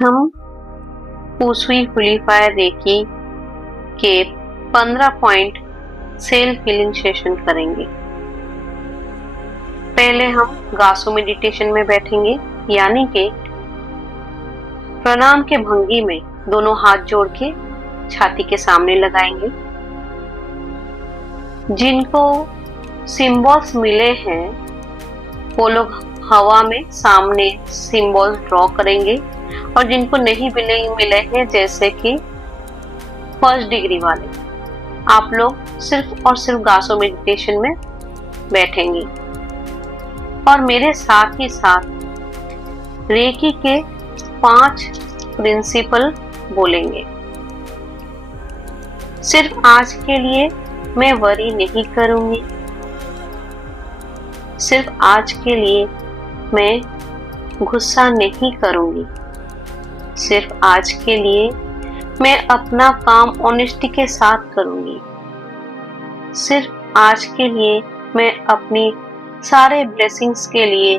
हम फूसुई हुलिफायर रेकी के 15 point self healing session करेंगे। पहले हम गासो मेडिटेशन में बैठेंगे, यानी कि प्रणाम के भंगी में दोनों हाथ जोड़ के छाती के सामने लगाएंगे। जिनको सिंबल्स मिले हैं वो लोग हवा में सामने सिंबल्स ड्रॉ करेंगे, और जिनको नहीं मिले हैं, जैसे कि फर्स्ट डिग्री वाले, आप लोग सिर्फ और सिर्फ गासो मेडिटेशन में बैठेंगे और मेरे साथ ही साथ रेकी के 5 प्रिंसिपल बोलेंगे। सिर्फ आज के लिए मैं वरी नहीं करूंगी, सिर्फ आज के लिए मैं गुस्सा नहीं करूंगी, सिर्फ आज के लिए मैं अपना काम ऑनेस्टी के साथ करूंगी, सिर्फ आज के लिए मैं अपनी सारे ब्लेसिंग्स के लिए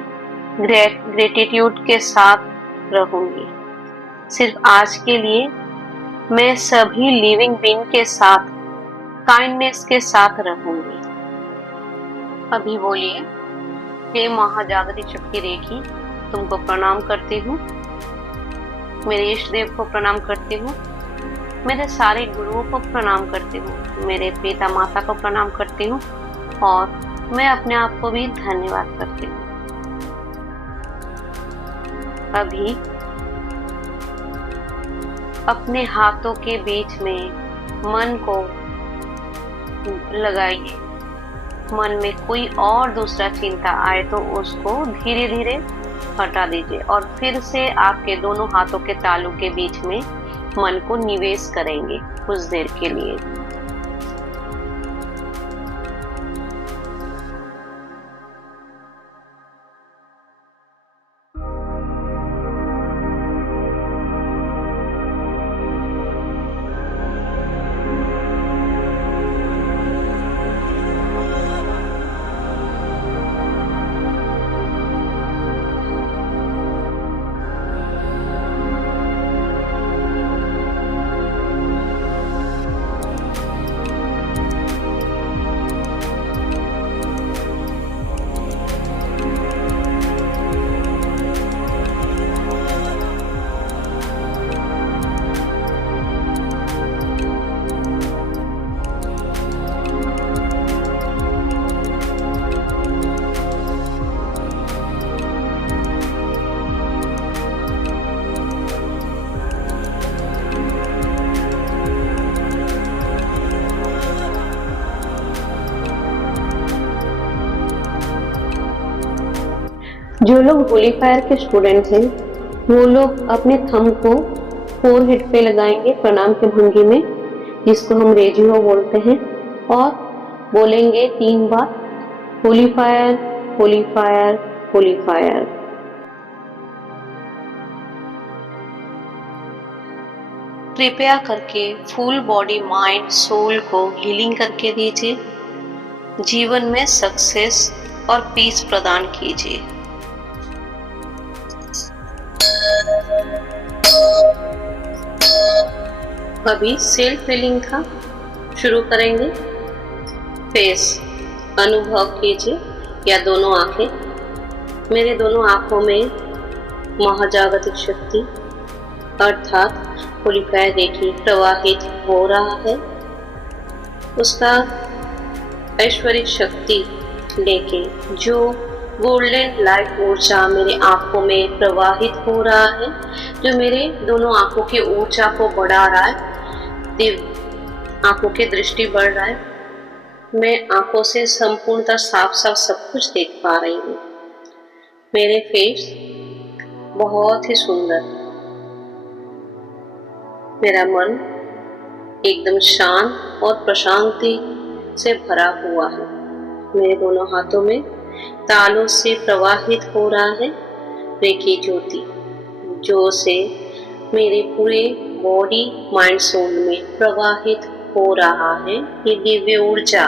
ग्रेटिट्यूड के साथ रहूंगी, सिर्फ आज के लिए मैं सभी लिविंग बीइंग के साथ काइंडनेस के साथ रहूंगी। अभी बोलिए, हे महाजागतिक शक्ति रेखी, तुमको प्रणाम करती हूँ, मेरे इष्ट देव को प्रणाम करती हूँ, मेरे सारे गुरुओं को प्रणाम करती हूँ, मेरे पिता माता को प्रणाम करती हूँ, और मैं अपने आप को भी धन्यवाद करती हूँ। अभी अपने हाथों के बीच में मन को लगाइए। मन में कोई और दूसरा चिंता आए तो उसको धीरे धीरे हटा दीजिए, और फिर से आपके दोनों हाथों के तालू के बीच में मन को निवेश करेंगे कुछ देर के लिए। जो लोग हुलिफायर के स्टूडेंट्स हैं वो लोग अपने थंब को फोरहेड पे लगाएंगे प्रणाम के भंगी में, जिसको हम रेजियो बोलते हैं, और बोलेंगे 3 बार, हुलिफायर हुलिफायर हुलिफायर। कृपया करके फुल बॉडी माइंड सोल को हीलिंग करके दीजिए, जीवन में सक्सेस और पीस प्रदान कीजिए। अभी सेल्फ हीलिंग का शुरू करेंगे। फेस अनुभव कीजिए, या दोनों आंखें। मेरे दोनों आंखों में महाजागतिक शक्ति अर्थात हुलिफायर रेखी प्रवाहित हो रहा है। उसका ऐश्वरिक शक्ति लेके जो गोल्डन लाइट ऊर्जा मेरे आंखों में प्रवाहित हो रहा है, जो मेरे दोनों आंखों की ऊर्जा को बढ़ा रहा है, आंखों की दृष्टि बढ़ रहा है। मैं आंखों से संपूर्णतः साफ साफ सब कुछ देख पा रही हूँ। मेरे फेस बहुत ही सुंदर, मेरा मन एकदम शांत और प्रशांति से भरा हुआ है। मेरे दोनों हाथों में तालों से प्रवाहित हो रहा है रेखी ज्योति, जो से मेरे पूरे बॉडी माइंड सोल में प्रवाहित हो रहा है ये दिव्य ऊर्जा।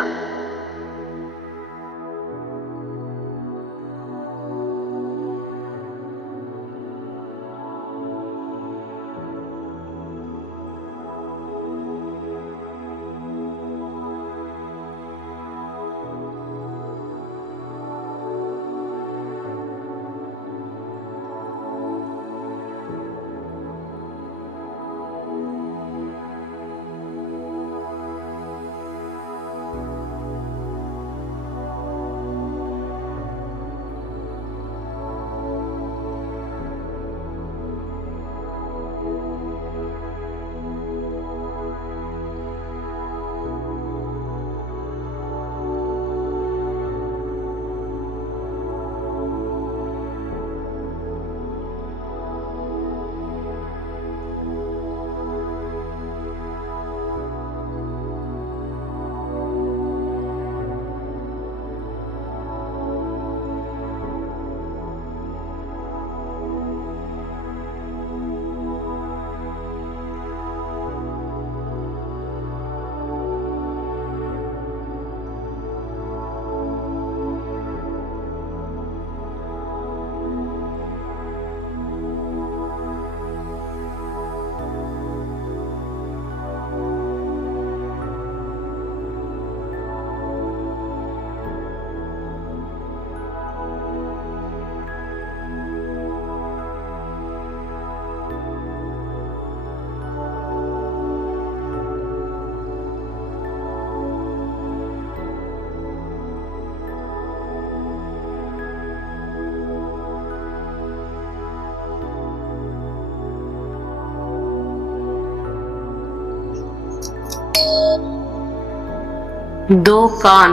दो कान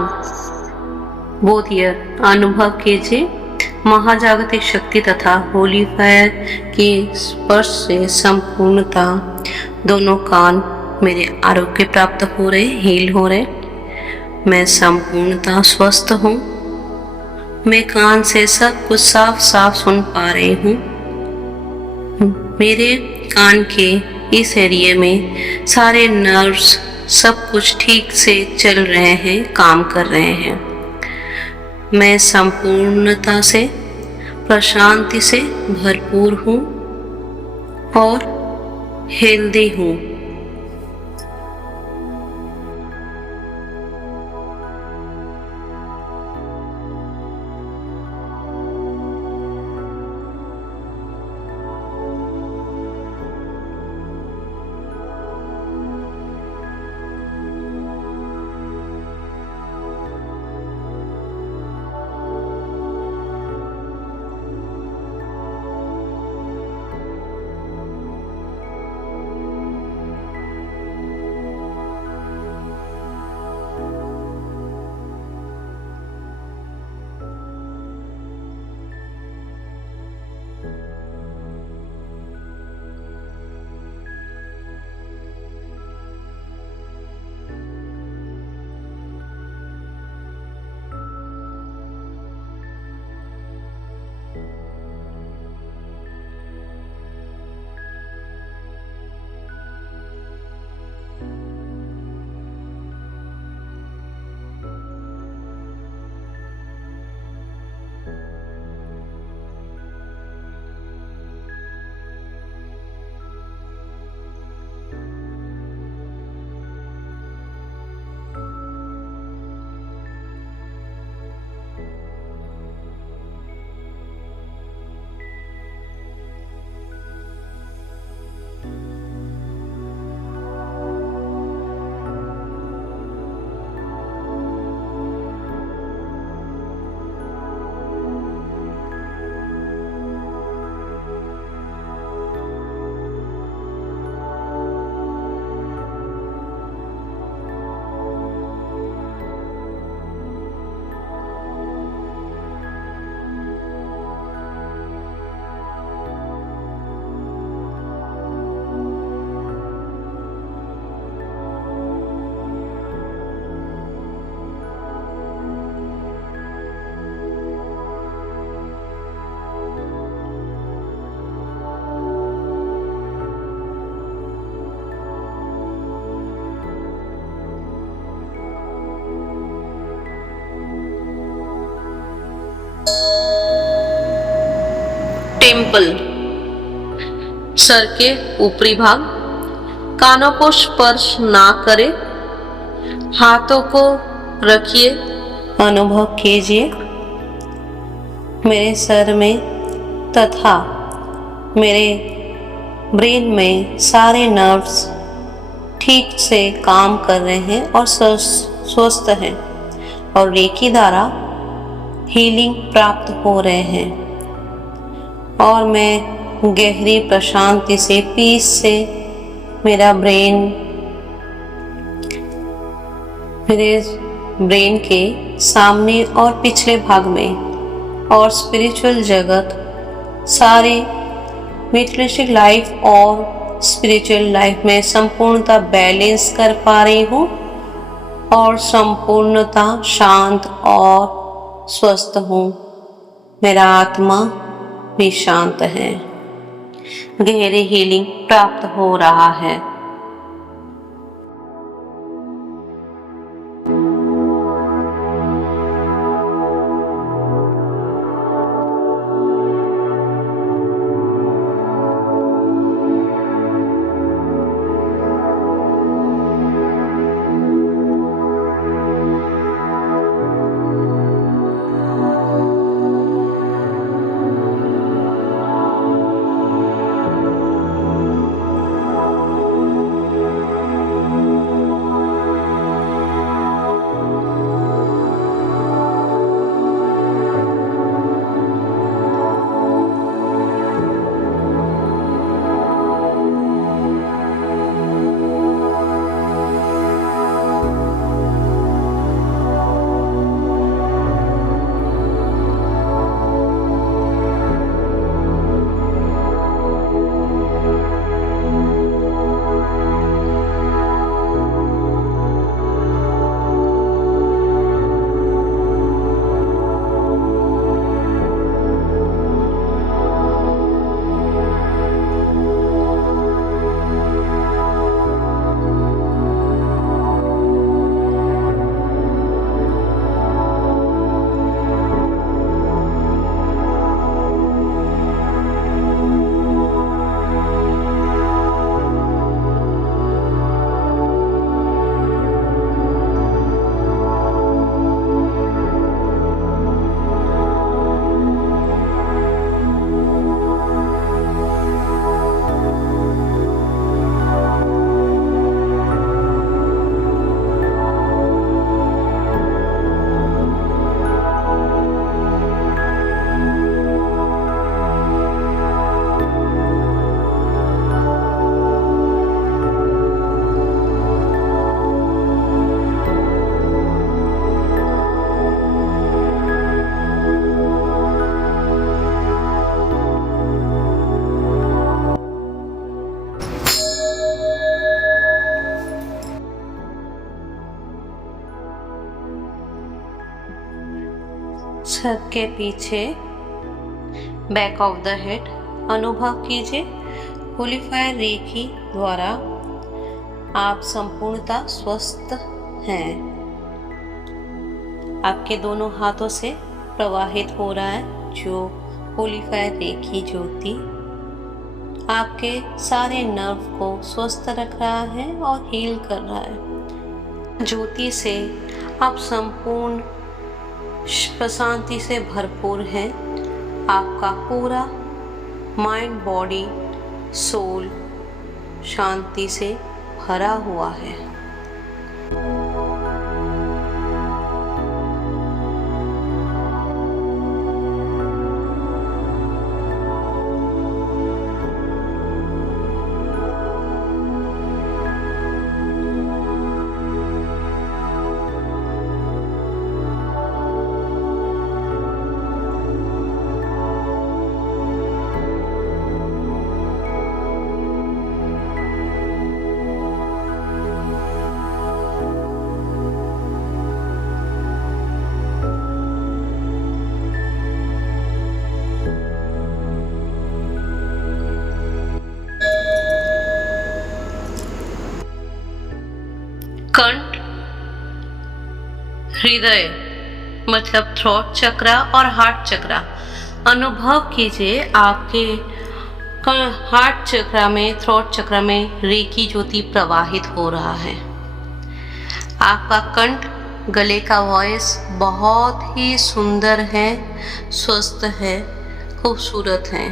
बोधियर अनुभव कीजिए। महाजागतिक शक्ति तथा होली फायर के स्पर्श से संपूर्णता दोनों कान मेरे आरोग्य प्राप्त हो रहे, हील हो रहे। मैं संपूर्णता स्वस्थ हूँ। मैं कान से सब कुछ साफ साफ सुन पा रही हूँ। मेरे कान के इस एरिया में सारे नर्व्स सब कुछ ठीक से चल रहे हैं, काम कर रहे हैं। मैं संपूर्णता से, प्रशांति से भरपूर हूँ और हेल्दी हूँ। टेम्पल, सर के ऊपरी भाग, कानों को स्पर्श ना करें, हाथों को रखिए, अनुभव कीजिए मेरे सर में तथा मेरे ब्रेन में सारे नर्व्स ठीक से काम कर रहे हैं और स्वस्थ हैं और रेकी द्वारा हीलिंग प्राप्त हो रहे हैं। और मैं गहरी प्रशांति से, पीस से मेरे ब्रेन के सामने और पिछले भाग में और स्पिरिचुअल जगत, सारे मेटेरियलिस्टिक लाइफ और स्पिरिचुअल लाइफ में संपूर्णता बैलेंस कर पा रही हूँ और संपूर्णता शांत और स्वस्थ हूँ। मेरा आत्मा भी शांत है। गहरी हीलिंग प्राप्त हो रहा है। सर के पीछे, बैक ऑफ द हेड अनुभव कीजिए। होली फायर रेखी द्वारा आप संपूर्णतः स्वस्थ हैं। आपके दोनों हाथों से प्रवाहित हो रहा है जो होली फायर रेखी ज्योति आपके सारे नर्व को स्वस्थ रख रहा है और हील कर रहा है। ज्योति से आप संपूर्ण प्रशांति से भरपूर हैं। आपका पूरा माइंड, बॉडी, सोल शांति से भरा हुआ है। कंठ, हृदय मतलब थ्रोट चक्रा और हार्ट चक्रा। अनुभव कीजिए आपके हार्ट चक्रा में, थ्रोट चक्रा में रेखी ज्योति प्रवाहित हो रहा है। आपका कंठ, गले का वॉइस बहुत ही सुंदर है, स्वस्थ है, खूबसूरत है।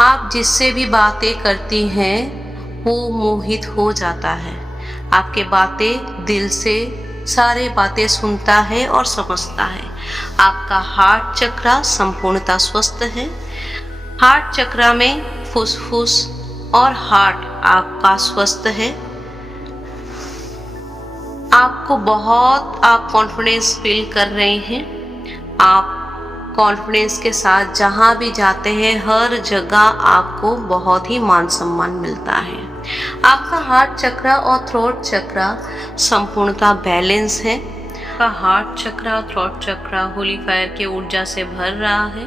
आप जिससे भी बातें करती हैं वो मोहित हो जाता है। आपके बातें दिल से सारे बातें सुनता है और समझता है। आपका हार्ट चक्रा संपूर्णतः स्वस्थ है। हार्ट चक्रा में फुसफुस और हार्ट आपका स्वस्थ है। आपको बहुत आप कॉन्फिडेंस फील कर रहे हैं। आप कॉन्फिडेंस के साथ जहाँ भी जाते हैं हर जगह आपको बहुत ही मान सम्मान मिलता है। आपका हार्ट चक्रा और थ्रोट चक्रा संपूर्णतः बैलेंस है। आपका हार्ट चक्रा, थ्रोट चक्रा होली फायर की ऊर्जा से भर रहा है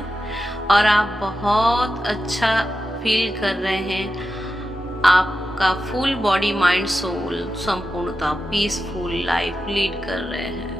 और आप बहुत अच्छा फील कर रहे हैं। आपका फुल बॉडी, माइंड, सोल संपूर्णतः पीसफुल लाइफ लीड कर रहे हैं।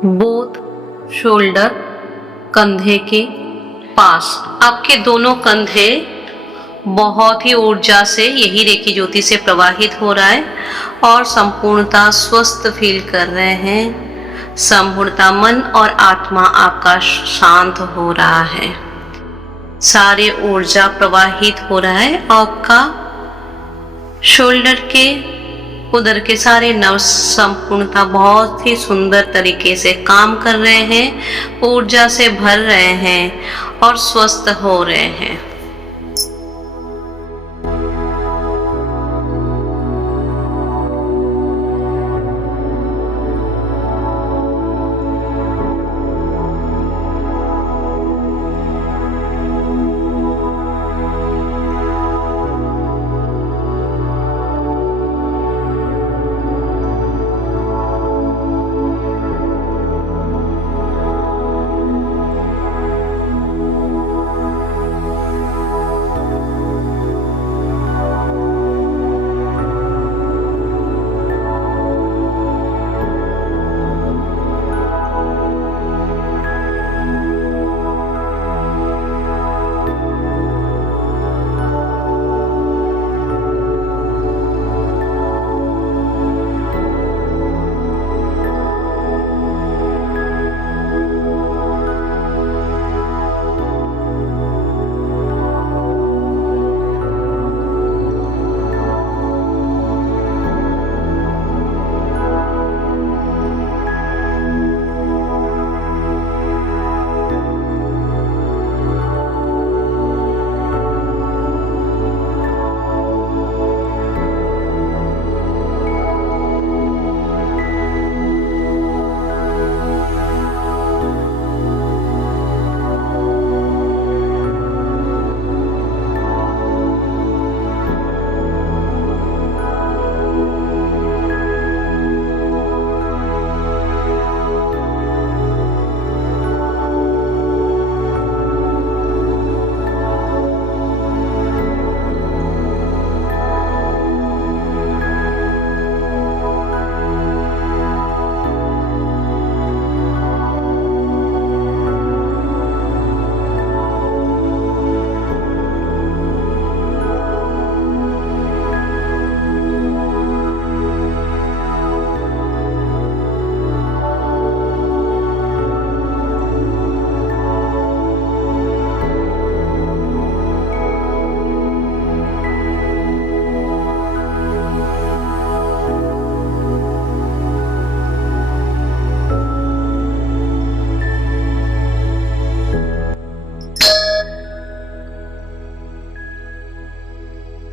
बोथ शोल्डर, कंधे के पास आपके दोनों कंधे बहुत ही ऊर्जा से, यही रेखी ज्योति से प्रवाहित हो रहा है और संपूर्णता स्वस्थ फील कर रहे हैं। संपूर्णता मन और आत्मा आपका शांत हो रहा है। सारी ऊर्जा प्रवाहित हो रहा है। आपका शोल्डर के उधर के सारे नर्व संपूर्णता बहुत ही सुंदर तरीके से काम कर रहे हैं, ऊर्जा से भर रहे हैं और स्वस्थ हो रहे हैं।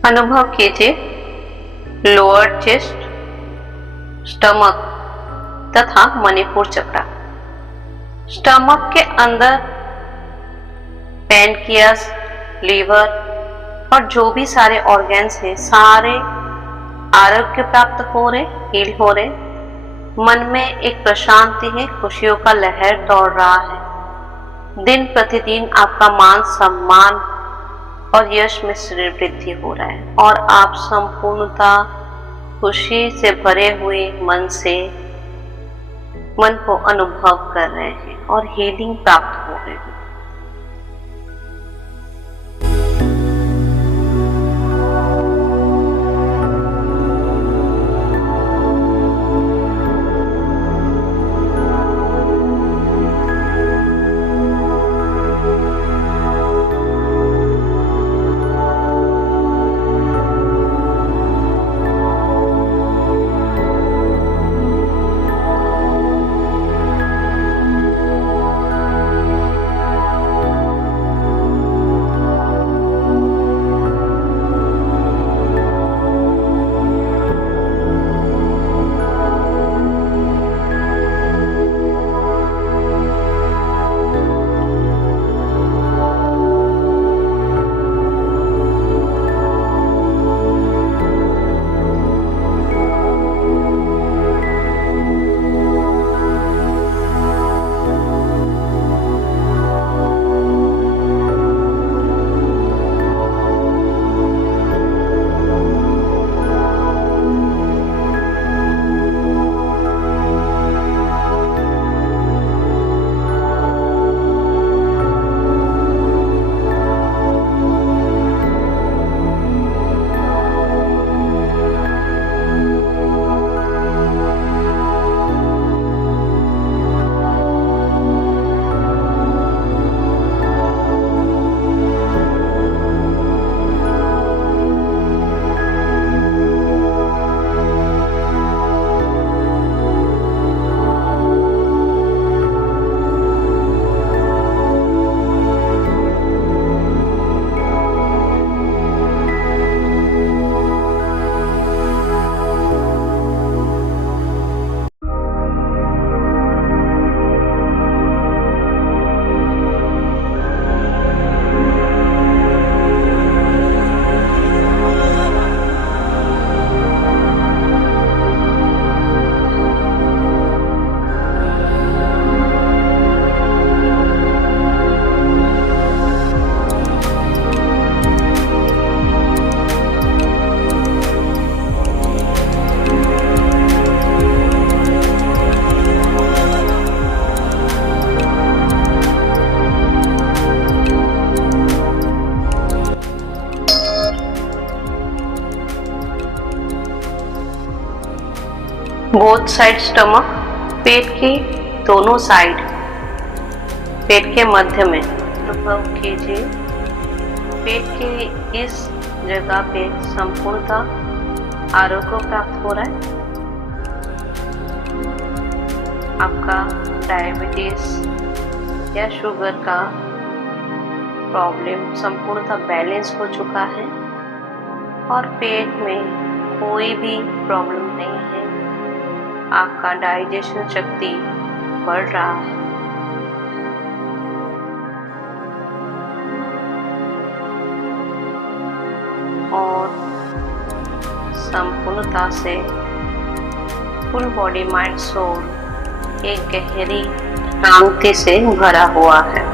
अनुभव कीजिए लोअर चेस्ट, स्टमक तथा मणिपुर चक्र। स्टमक के अंदर पैनक्रियास, लीवर और जो भी सारे ऑर्गन्स हैं सारे आरोग्य प्राप्त हो रहे, हील हो रहे। मन में एक प्रशांति है, खुशियों का लहर दौड़ रहा है। दिन प्रतिदिन आपका मान सम्मान और यश में वृद्धि हो रहा है और आप संपूर्णता खुशी से भरे हुए मन से मन को अनुभव कर रहे हैं और हीलिंग प्राप्त हो रहे हैं। बोथ साइड स्टमक, पेट के दोनों साइड, पेट के मध्य में अनुभव कीजिए। पेट के इस जगह पे संपूर्णतः आरोग्य प्राप्त हो रहा है। आपका डायबिटीज या शुगर का प्रॉब्लम संपूर्णतः बैलेंस हो चुका है और पेट में कोई भी प्रॉब्लम नहीं है। आपका डाइजेशन शक्ति बढ़ रहा है। और संपूर्णता से फुल बॉडी माइंड सोल एक गहरी शांति से भरा हुआ है।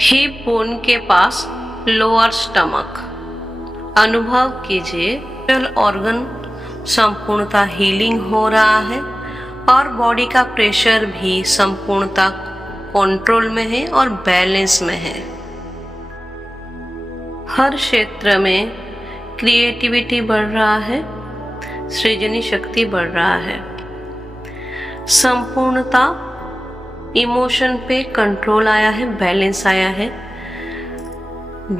हिप बोन के पास लोअर स्टमक अनुभव कीजिए। ऑर्गन संपूर्णता हीलिंग हो रहा है और बॉडी का प्रेशर भी संपूर्णता कंट्रोल में है और बैलेंस में है। हर क्षेत्र में क्रिएटिविटी बढ़ रहा है, सृजनी शक्ति बढ़ रहा है। संपूर्णता इमोशन पे कंट्रोल आया है, बैलेंस आया है,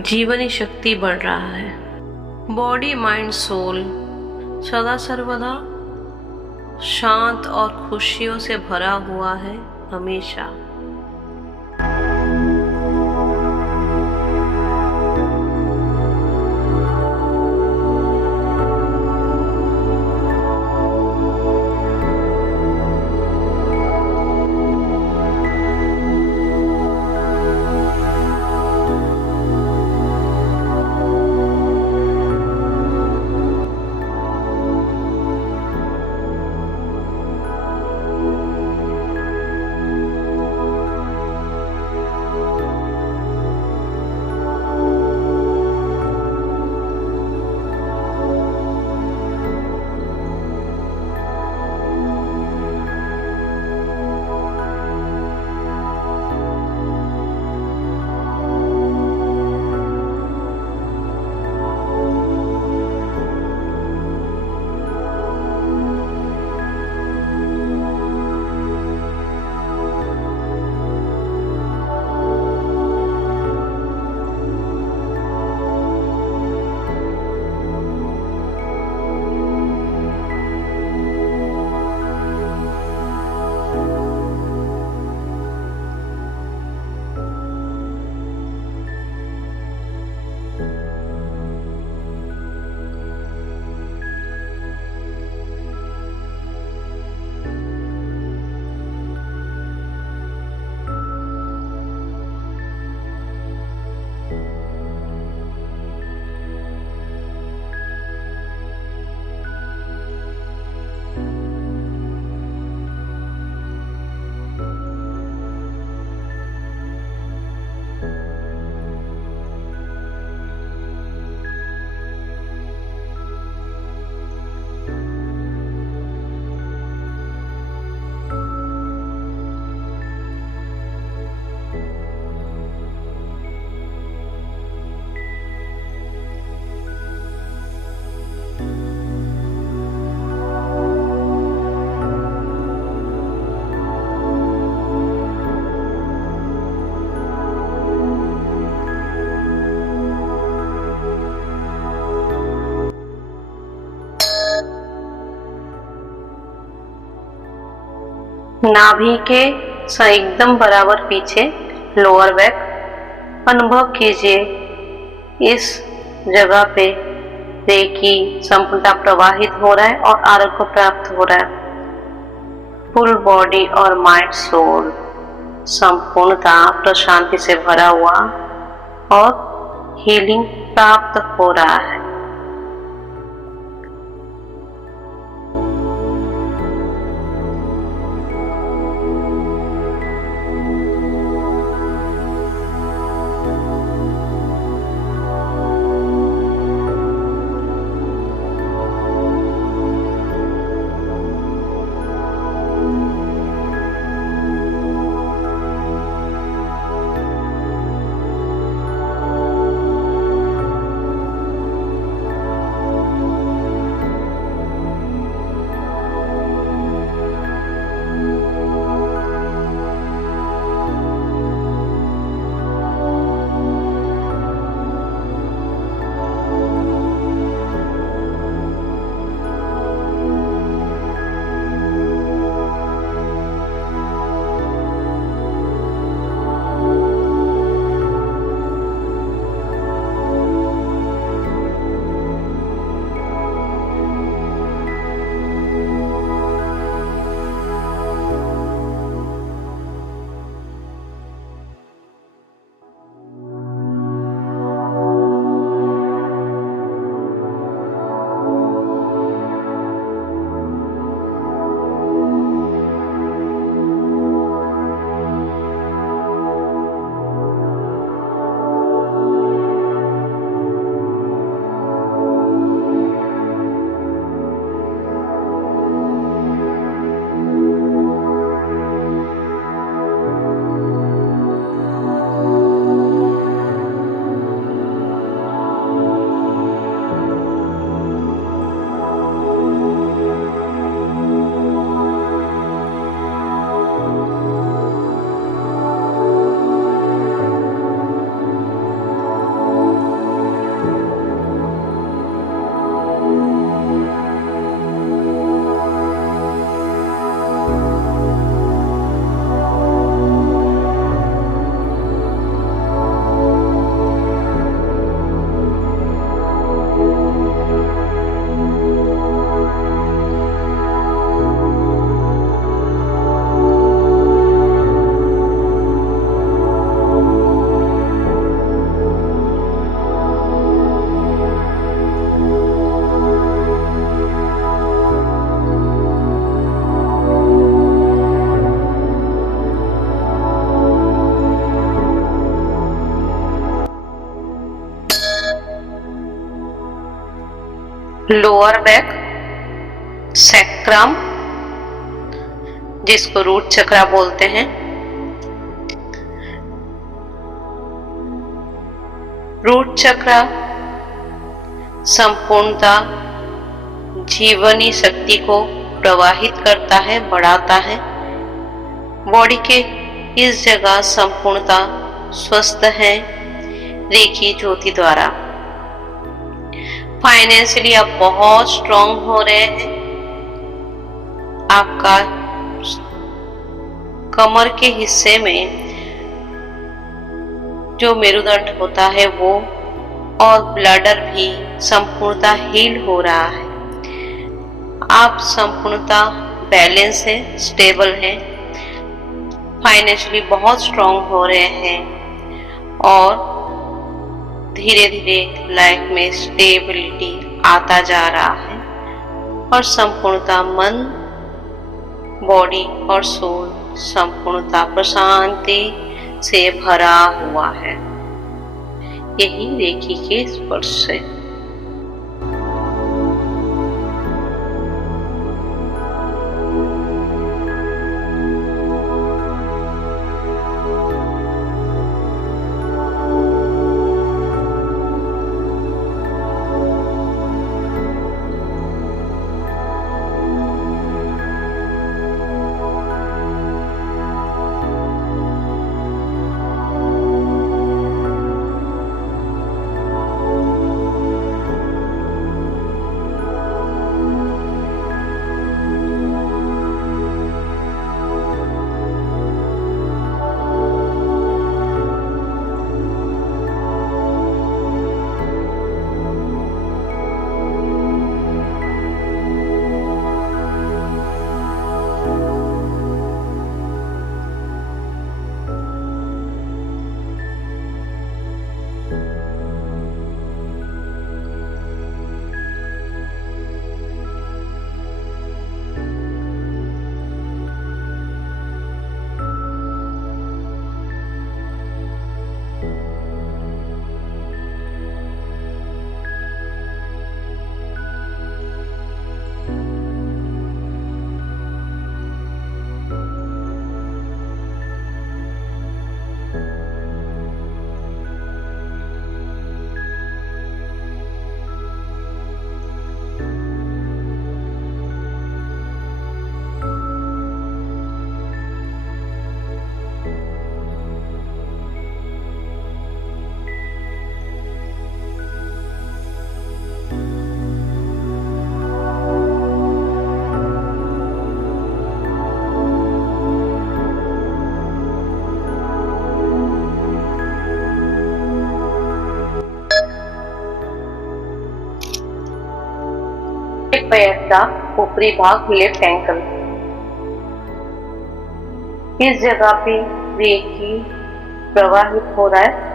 जीवनी शक्ति बढ़ रहा है। बॉडी माइंड सोल सदा सर्वदा शांत और खुशियों से भरा हुआ है हमेशा। नाभि के एकदम बराबर पीछे लोअर बैक। अनुभव कीजिए इस जगह पे रेकी संपूर्णता प्रवाहित हो रहा है और आरोग्य प्राप्त हो रहा है। फुल बॉडी और माइंड सोल संपूर्णता प्रशांति से भरा हुआ और हीलिंग प्राप्त हो रहा है। लोअर बैक, सैक्रम जिसको रूट चक्रा बोलते हैं, रूट चक्रा संपूर्णता जीवनी शक्ति को प्रवाहित करता है, बढ़ाता है। बॉडी के इस जगह संपूर्णता स्वस्थ है रेकी ज्योति द्वारा। फाइनेंशियली आप बहुत स्ट्रांग हो रहे हैं। आपका कमर के हिस्से में जो मेरुदंड होता है वो और ब्लडर भी संपूर्णता हील हो रहा है। आप संपूर्णता बैलेंस है, स्टेबल है, फाइनेंशियली बहुत स्ट्रांग हो रहे हैं और धीरे धीरे लाइफ में स्टेबिलिटी आता जा रहा है और संपूर्णता मन, बॉडी और सोल संपूर्णता प्रशांति से भरा हुआ है। यही रेकी के स्पर्श से। पैर का ऊपरी भाग, लेफ्ट एंकल। इस जगह पे रेकी प्रवाहित हो रहा है।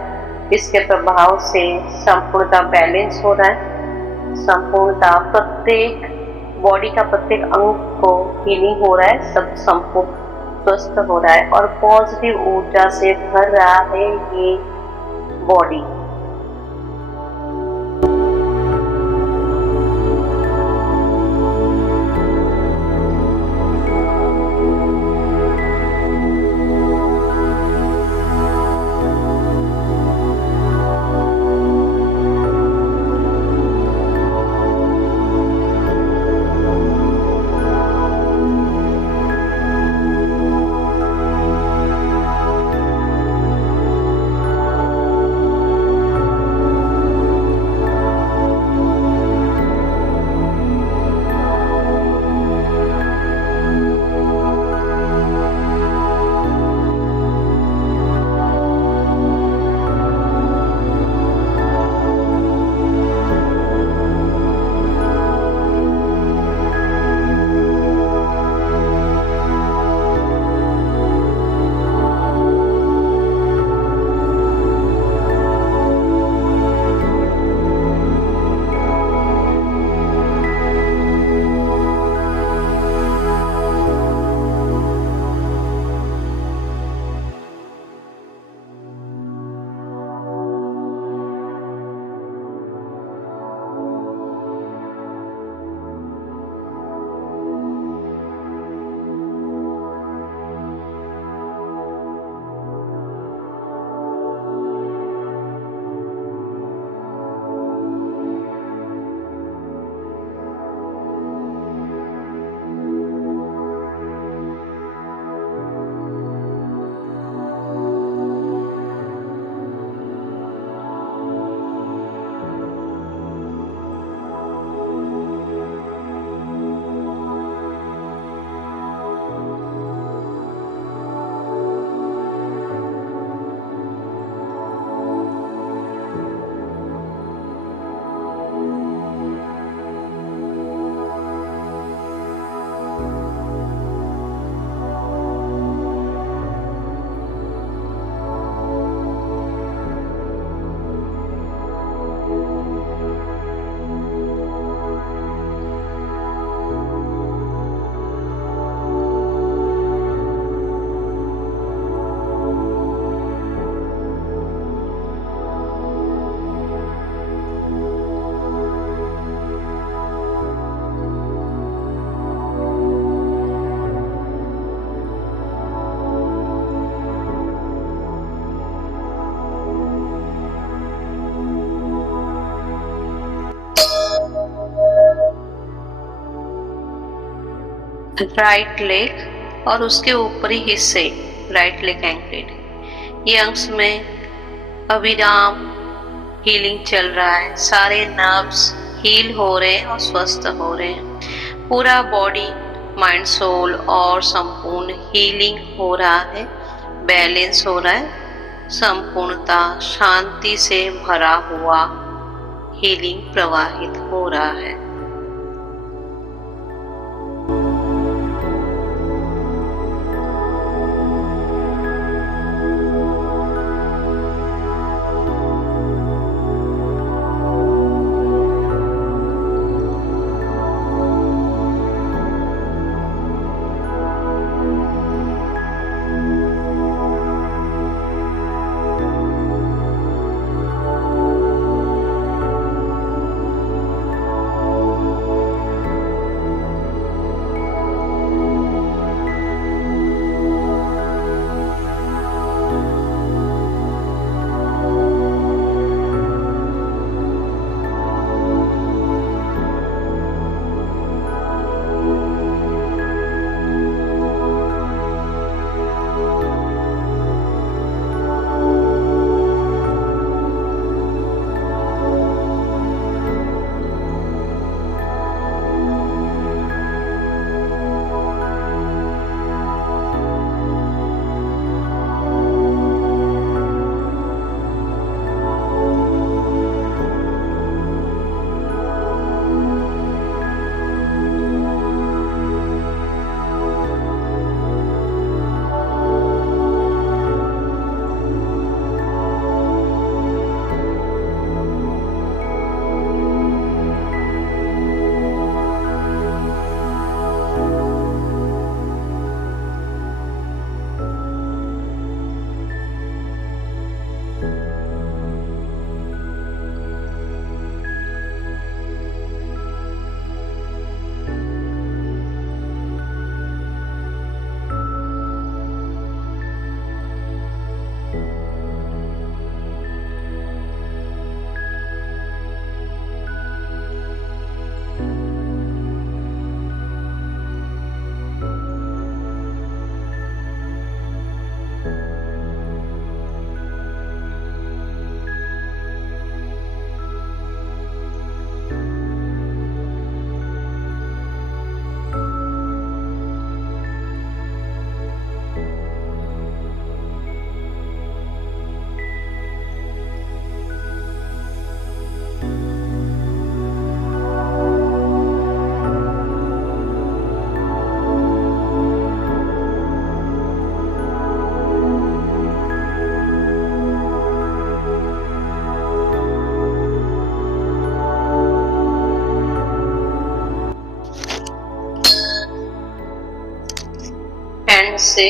इसके प्रभाव से संपूर्णता बैलेंस हो रहा है। संपूर्णता प्रत्येक बॉडी का प्रत्येक अंग को हीलिंग हो रहा है, सब संपूर्ण स्वस्थ हो रहा है और पॉजिटिव ऊर्जा से भर रहा है ये बॉडी। राइट लेग और उसके ऊपरी हिस्से, राइट लेग एंकलेट, ये अंश में अविराम हीलिंग चल रहा है। सारे नर्व्स हील हो रहे हैं और स्वस्थ हो रहे हैं। पूरा बॉडी, माइंड, सोल और संपूर्ण हीलिंग हो रहा है, बैलेंस हो रहा है। संपूर्णता, शांति से भरा हुआ हीलिंग प्रवाहित हो रहा है। से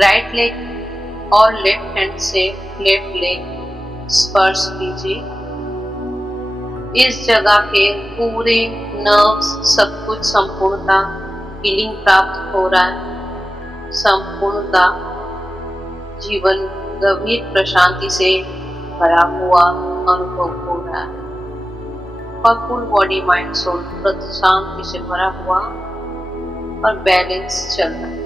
राइट लेग और लेफ्ट हैंड से लेफ्ट लेग स्पर्श कीजिए। इस जगह के पूरे नर्व्स सब कुछ संपूर्णता हीलिंग प्राप्त हो रहा है। संपूर्णता जीवन गंभीर प्रशांति से भरा हुआ अनुभव हो रहा है और फुल बॉडी माइंड सोल शांति से भरा हुआ और बैलेंस चल रहा है।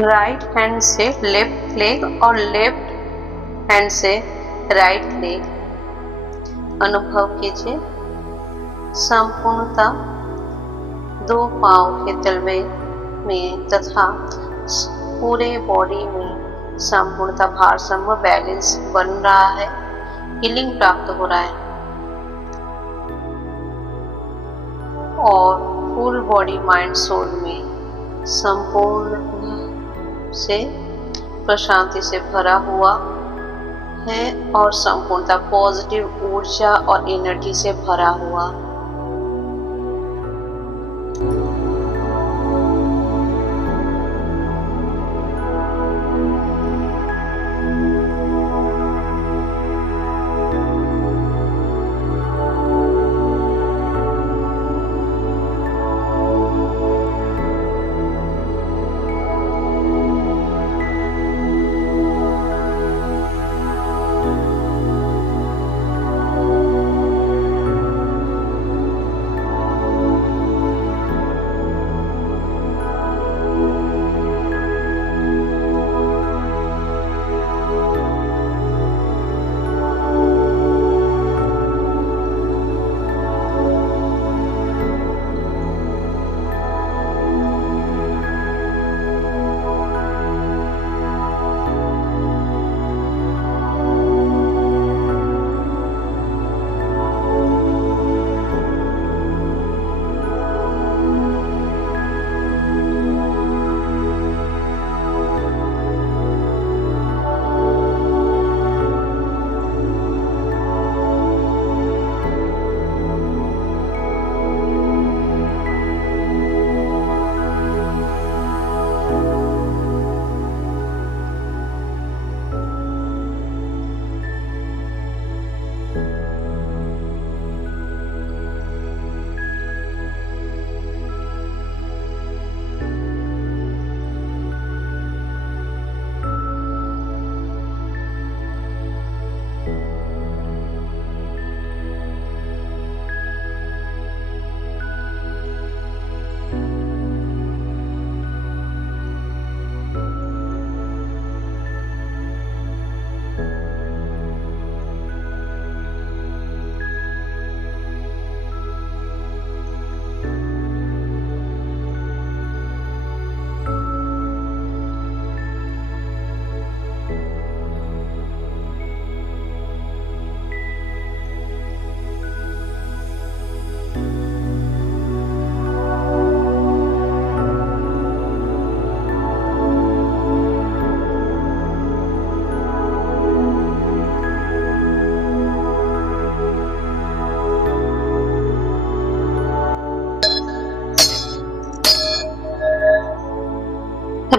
राइट हैंड से लेफ्ट लेग और लेफ्ट हैंड से राइट लेग अनुभव कीजिए। संपूर्णता दो पांव के तलवे में तथा पूरे बॉडी में संपूर्णता भारसाम्य बैलेंस बन रहा है, हीलिंग प्राप्त हो रहा है और फुल बॉडी माइंड सोल में संपूर्ण से प्रशांति से भरा हुआ है और संपूर्णता पॉजिटिव ऊर्जा और एनर्जी से भरा हुआ।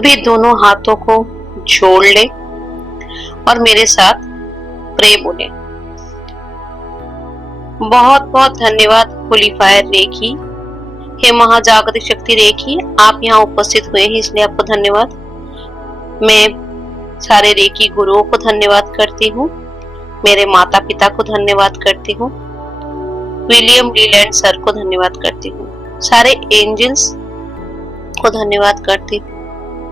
अभी दोनों हाथों को जोड़ ले और मेरे साथ प्रे बोले। बहुत बहुत धन्यवाद होली फायर रेखी। हे महाजागतिक शक्ति रेखी, आप यहाँ उपस्थित हुए हैं इसलिए आपको धन्यवाद। मैं सारे रेखी गुरुओं को धन्यवाद करती हूँ, मेरे माता पिता को धन्यवाद करती हूँ, विलियम लीलैंड सर को धन्यवाद करती हूँ, सारे एंजल्स को धन्यवाद करती हूँ,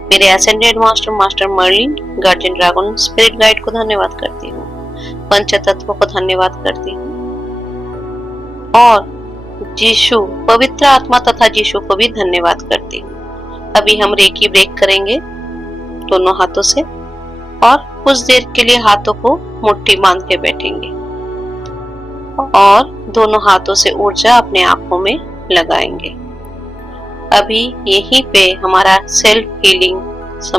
मेरे ascended master master Merlin, guardian dragon, spirit guide को धन्यवाद करती हूँ, पंचतत्व को धन्यवाद करती हूँ और जीशु पवित्र आत्मा तथा जीशु को भी धन्यवाद करती हूँ। अभी हम रेकी ब्रेक करेंगे दोनों हाथों से और कुछ देर के लिए हाथों को मुट्ठी बांध के बैठेंगे और दोनों हाथों से ऊर्जा अपने आंखों में लगाएंगे। अभी यहीं पे हमारा सेल्फ हीलिंग